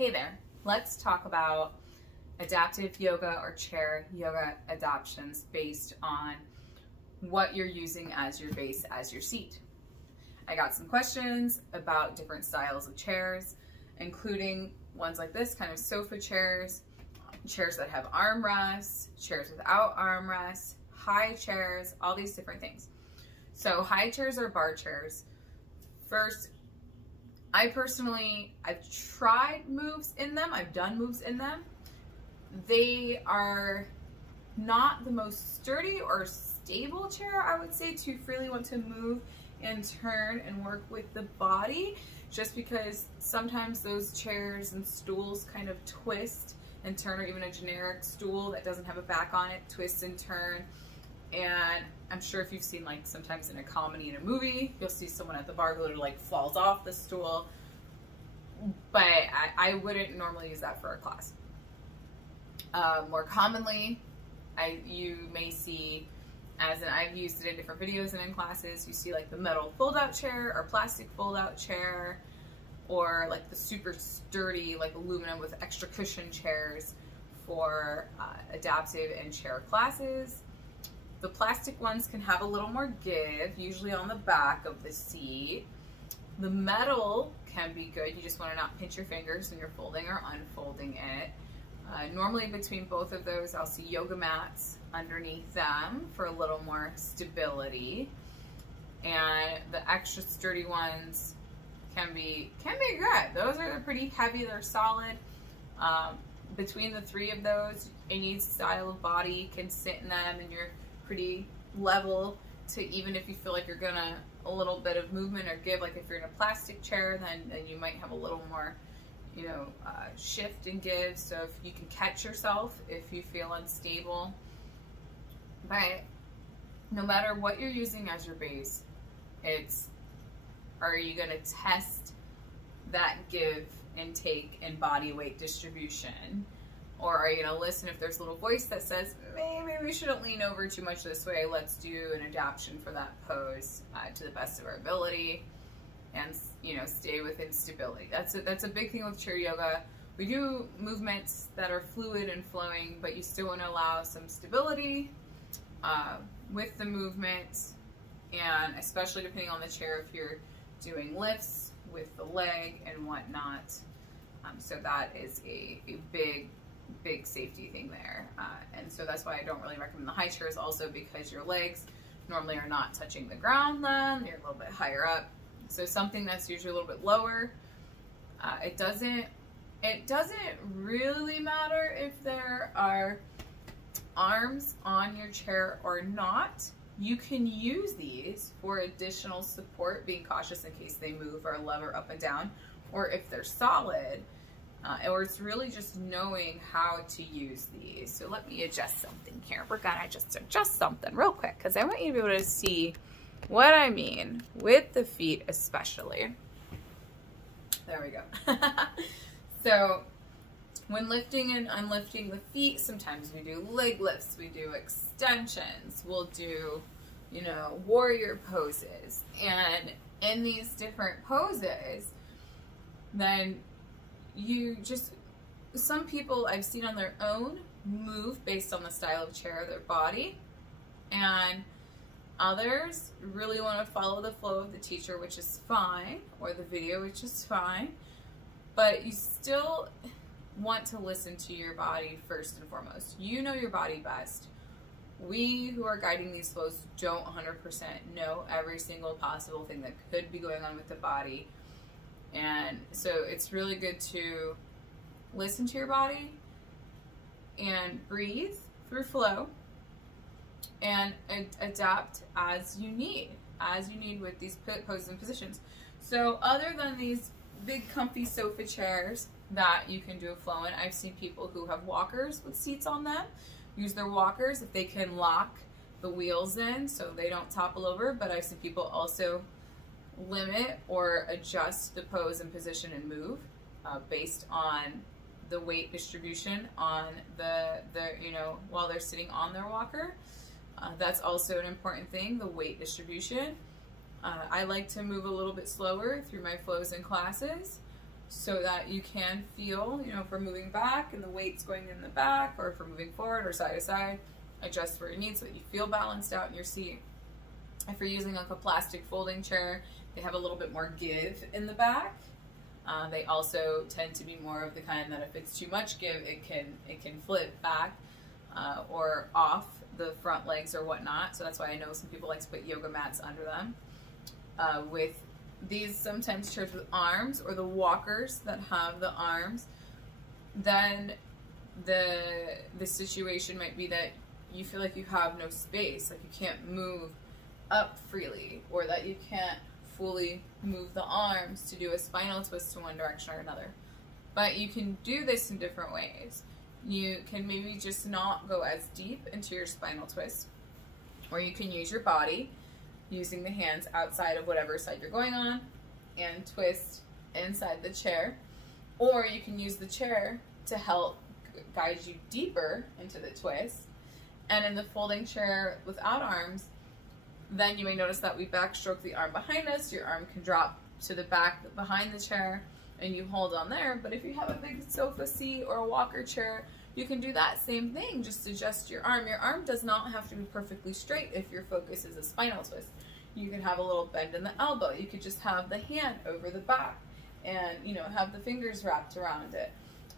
Hey there, let's talk about adaptive yoga or chair yoga adaptions based on what you're using as your base, as your seat. I got some questions about different styles of chairs, including ones like this, kind of sofa chairs, chairs that have armrests, chairs without armrests, high chairs, all these different things. So high chairs are bar chairs. First, I've tried moves in them. I've done moves in them. They are not the most sturdy or stable chair, I would say, to freely want to move and turn and work with the body, just because sometimes those chairs and stools kind of twist and turn, or even a generic stool that doesn't have a back on it twists and turn. And I'm sure if you've seen, like, sometimes in a comedy, in a movie, you'll see someone at the bar who like falls off the stool. But I wouldn't normally use that for a class. More commonly, you may see, I've used it in different videos and in classes, you see like the metal fold-out chair or plastic fold-out chair, or like the super sturdy, like aluminum with extra cushion chairs for adaptive and chair classes. The plastic ones can have a little more give, usually on the back of the seat. The metal can be good. You just want to not pinch your fingers when you're folding or unfolding it. Normally between both of those, I'll see yoga mats underneath them for a little more stability. And the extra sturdy ones can be good. They're pretty heavy, they're solid. Between the three of those, any style of body can sit in them, and you're pretty level to, even if you feel like you're gonna a little bit of movement or give, like if you're in a plastic chair, then you might have a little more, you know, shift and give. So if you can catch yourself if you feel unstable. But no matter what you're using as your base, are you gonna test that give and take and body weight distribution? Or are you gonna listen if there's a little voice that says, maybe we shouldn't lean over too much this way, let's do an adaptation for that pose to the best of our ability, and, you know, stay within stability. That's a big thing with chair yoga. We do movements that are fluid and flowing, but you still wanna allow some stability with the movement, and especially depending on the chair, if you're doing lifts with the leg and whatnot. So that is a big safety thing there, and so that's why I don't really recommend the high chairs, also because your legs normally are not touching the ground then, you're a little bit higher up. So something that's usually a little bit lower, it doesn't really matter if there are arms on your chair or not. You can use these for additional support, being cautious in case they move or lever up and down, or if they're solid. Or it's really just knowing how to use these. So let me adjust something here. We're gonna just adjust something real quick, because I want you to be able to see what I mean with the feet especially. There we go. So when lifting and unlifting the feet, sometimes we do leg lifts, we do extensions, we'll do, you know, warrior poses. And in these different poses, then some people I've seen on their own move based on the style of chair of their body, and others really want to follow the flow of the teacher, which is fine, or the video, which is fine, but you still want to listen to your body first and foremost. You know your body best. We who are guiding these flows don't 100% know every single possible thing that could be going on with the body. And so it's really good to listen to your body and breathe through flow and adapt as you need with these poses and positions. So other than these big comfy sofa chairs that you can do a flow in, I've seen people who have walkers with seats on them use their walkers if they can lock the wheels in so they don't topple over. But I've seen people also limit or adjust the pose and position and move based on the weight distribution on the you know, while they're sitting on their walker. That's also an important thing, the weight distribution. I like to move a little bit slower through my flows and classes. so that you can feel, you know, if we're moving back and the weight's going in the back, or if we're moving forward or side to side, adjust where you need so that you feel balanced out in your seat. If you're using like a plastic folding chair, they have a little bit more give in the back. They also tend to be more of the kind that if it's too much give, it can flip back or off the front legs or whatnot. So that's why I know some people like to put yoga mats under them. With these sometimes chairs with arms, or the walkers that have the arms, then the situation might be that you feel like you have no space, like you can't move up freely, or that you can't fully move the arms to do a spinal twist to one direction or another. But you can do this in different ways. You can maybe just not go as deep into your spinal twist, or you can use your body using the hands outside of whatever side you're going on and twist inside the chair, or you can use the chair to help guide you deeper into the twist. And in the folding chair without arms, then you may notice that we backstroke the arm behind us. Your arm can drop to the back behind the chair and you hold on there. But if you have a big sofa seat or a walker chair, you can do that same thing, just adjust your arm. Your arm does not have to be perfectly straight if your focus is a spinal twist. You could have a little bend in the elbow. You could just have the hand over the back and, you know, have the fingers wrapped around it.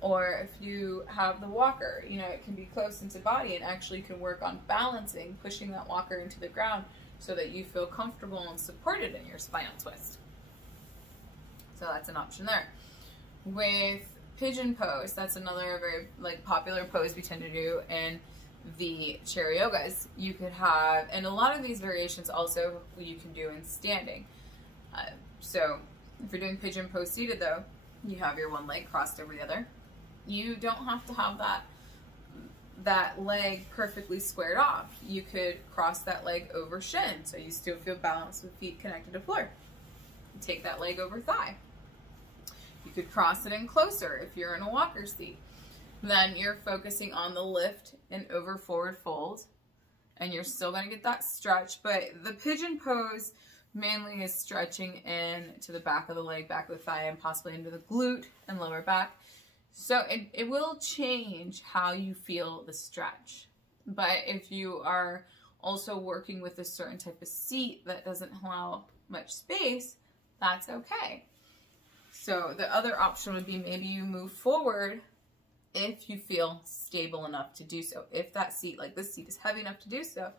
Or if you have the walker, you know, it can be close into body, and actually you can work on balancing, pushing that walker into the ground so that you feel comfortable and supported in your spinal twist. So that's an option there. With pigeon pose, that's another very popular pose we tend to do in the chair yogas. You could have, and a lot of these variations also you can do in standing. So if you're doing pigeon pose seated though, you have your one leg crossed over the other. You don't have to have that leg perfectly squared off. You could cross that leg over shin, so you still feel balanced with feet connected to floor. Take that leg over thigh. You could cross it in closer if you're in a walker seat. Then you're focusing on the lift and over forward fold, and you're still going to get that stretch, but the pigeon pose mainly is stretching in to the back of the leg, back of the thigh, and possibly into the glute and lower back. So it will change how you feel the stretch. But if you are also working with a certain type of seat that doesn't allow much space, that's okay. So the other option would be maybe you move forward if you feel stable enough to do so. If that seat, like this seat, is heavy enough to do so,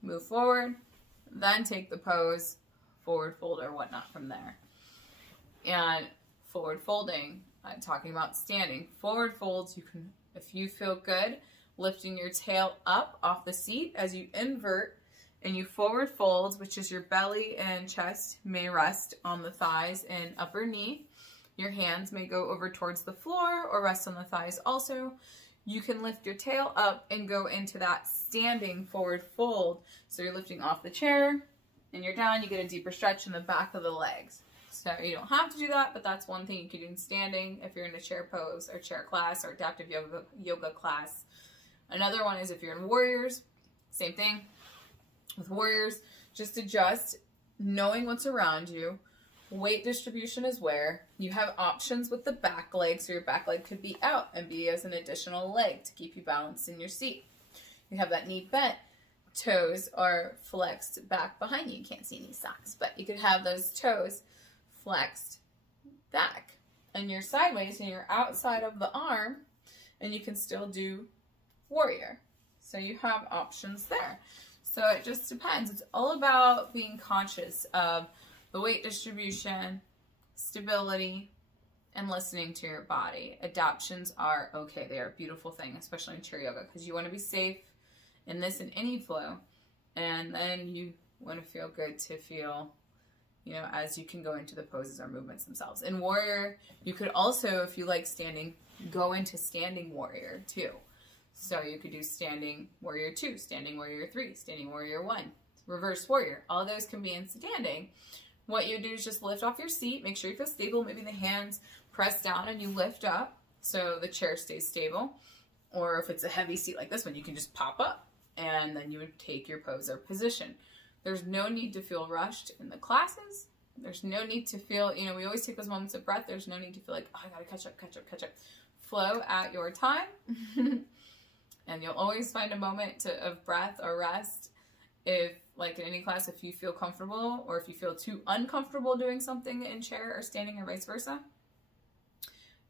move forward, then take the pose, forward fold or whatnot from there. And forward folding, I'm talking about standing. Forward folds, you can, if you feel good, lifting your tail up off the seat as you invert and you forward fold, which is your belly and chest may rest on the thighs and upper knee. Your hands may go over towards the floor or rest on the thighs also. You can lift your tail up and go into that standing forward fold. So you're lifting off the chair and you're down, you get a deeper stretch in the back of the legs. So you don't have to do that, but that's one thing you could do in standing if you're in a chair pose or chair class or adaptive yoga class. Another one is if you're in warriors, same thing. With warriors, just adjust, knowing what's around you. Weight distribution is where. You have options with the back leg, so your back leg could be out and be as an additional leg to keep you balanced in your seat. You have that knee bent. Toes are flexed back behind you. You can't see any socks, but you could have those toes flexed back. And you're sideways and you're outside of the arm, and you can still do warrior. So you have options there. So it just depends. It's all about being conscious of the weight distribution, stability, and listening to your body. Adaptions are okay. They are a beautiful thing, especially in chair yoga, because you want to be safe in this and any flow. And then you want to feel good to feel, you know, as you can go into the poses or movements themselves. In warrior, you could also, if you like standing, go into standing warrior too. So you could do standing warrior 2, standing warrior 3, standing warrior 1, reverse warrior. All those can be in standing. What you do is just lift off your seat, make sure you feel stable. Maybe the hands press down and you lift up so the chair stays stable. Or if it's a heavy seat like this one, you can just pop up and then you would take your pose or position. There's no need to feel rushed in the classes There's no need to feel, you know, we always take those moments of breath. There's no need to feel like, oh, I gotta catch up, catch up, catch up. Flow at your time. And you'll always find a moment of breath or rest. If, like in any class, if you feel comfortable or if you feel too uncomfortable doing something in chair or standing or vice versa,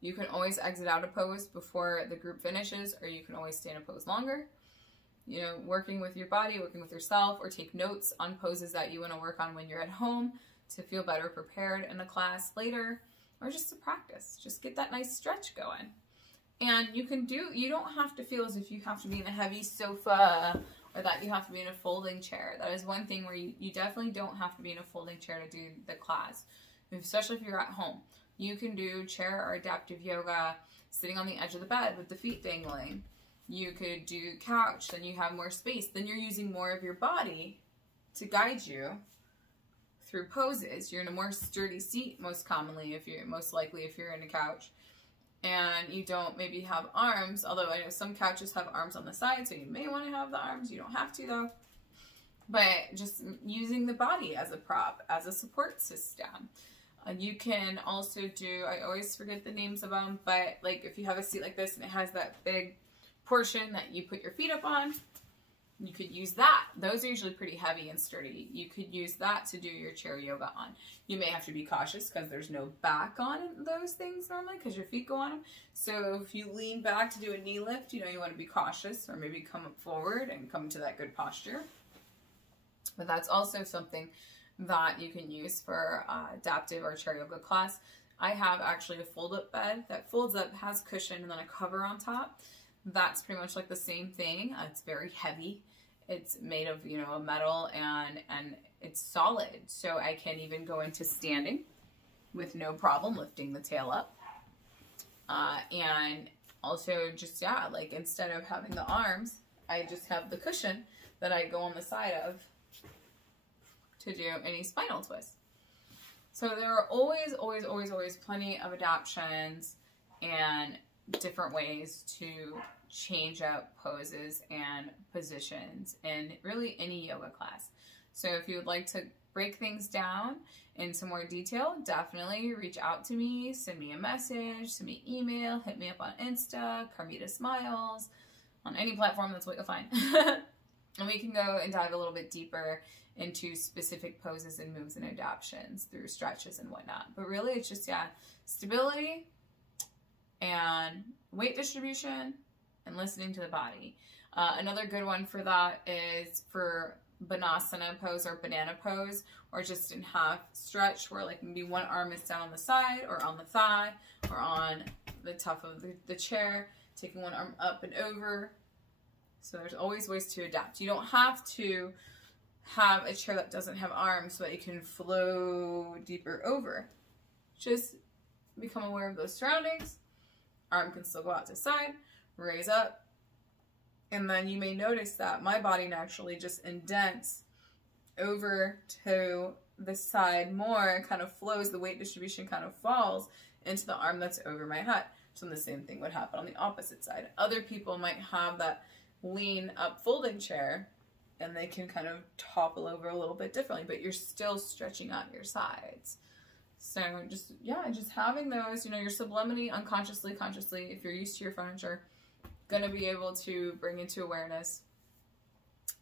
you can always exit out a pose before the group finishes, or you can always stay in a pose longer. You know, working with your body, working with yourself, or take notes on poses that you want to work on when you're at home to feel better prepared in a class later, or just to practice. Just get that nice stretch going. And you don't have to feel as if you have to be in a heavy sofa or that you have to be in a folding chair. That is one thing where you definitely don't have to be in a folding chair to do the class, especially if you're at home. You can do chair or adaptive yoga sitting on the edge of the bed with the feet dangling. You could do couch, then you have more space. Then you're using more of your body to guide you through poses. You're in a more sturdy seat most likely if you're in a couch. And you don't maybe have arms, although I know some couches have arms on the side, so you may want to have the arms. You don't have to though. But just using the body as a prop, as a support system. You can also do, I always forget the names of them, but like if you have a seat like this and it has that big portion that you put your feet up on, you could use that. Those are usually pretty heavy and sturdy. You could use that to do your chair yoga on. You may have to be cautious because there's no back on those things normally because your feet go on them. So if you lean back to do a knee lift, you know, you want to be cautious, or maybe come up forward and come to that good posture. But that's also something that you can use for adaptive or chair yoga class. I have actually a fold-up bed that folds up, has cushion, and then a cover on top. That's pretty much like the same thing. It's very heavy. It's made of, you know, a metal, and it's solid. So I can even go into standing with no problem lifting the tail up. And also just, yeah, like instead of having the arms, I just have the cushion that I go on the side of to do any spinal twists. So there are always, always, always, always plenty of adaptions and different ways to change up poses and positions in really any yoga class. So if you would like to break things down in some more detail, definitely reach out to me, send me a message, send me an email, hit me up on Insta, Carmita Smiles, on any platform, that's what you'll find. And we can go and dive a little bit deeper into specific poses and moves and adaptions through stretches and whatnot. But really it's just, yeah, stability and weight distribution and listening to the body. Another good one for that is for Banasana pose or banana pose, or just in half stretch where like maybe one arm is down on the side or on the thigh or on the top of the chair, taking one arm up and over. So there's always ways to adapt. You don't have to have a chair that doesn't have arms so that you can flow deeper over. Just become aware of those surroundings. Arm can still go out to side, raise up, and then you may notice that my body naturally just indents over to the side more and kind of flows. The weight distribution kind of falls into the arm that's over my head. So the same thing would happen on the opposite side. Other people might have that lean up folding chair and they can kind of topple over a little bit differently, but you're still stretching out your sides. So just, yeah, just having those, you know, your sublimity, unconsciously, consciously, if you're used to your furniture, gonna be able to bring into awareness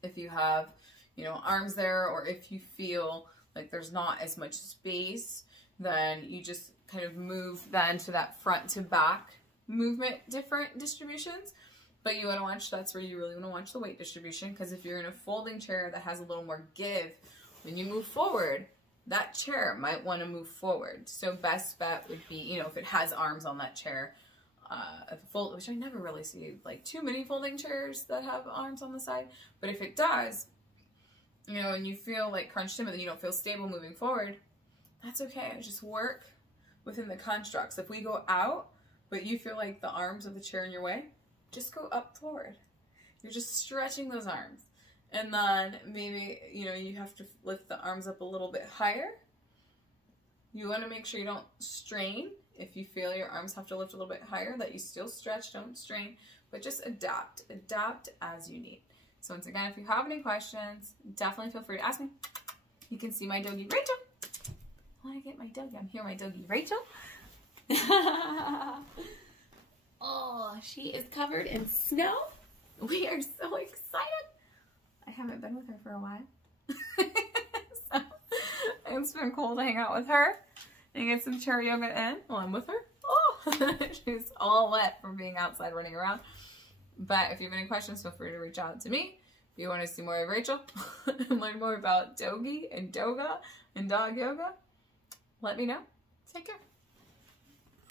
if you have, you know, arms there, or if you feel like there's not as much space, then you just kind of move then to that front to back movement, different distributions. But you want to watch, that's where you really want to watch the weight distribution, because if you're in a folding chair that has a little more give, when you move forward, that chair might want to move forward. So best bet would be, you know, if it has arms on that chair, which I never really see like too many folding chairs that have arms on the side, but if it does, you know, and you feel like crunched in, but then you don't feel stable moving forward, that's okay. Just work within the constructs. If we go out, but you feel like the arms of the chair in your way, just go up forward. You're just stretching those arms. And then maybe, you know, you have to lift the arms up a little bit higher. You want to make sure you don't strain. If you feel your arms have to lift a little bit higher, that you still stretch, don't strain, but just adapt. Adapt as you need. So once again, if you have any questions, definitely feel free to ask me. You can see my doggy Rachel want to get my doggy. I'm here, my doggy, Rachel. Oh, she is covered in snow. We are so excited. I haven't been with her for a while. So it's been cool to hang out with her and get some chair yoga in while I'm with her. Oh, she's all wet from being outside running around. But if you have any questions, feel free to reach out to me. If you want to see more of Rachel and learn more about doggy and doga and dog yoga, let me know. Take care.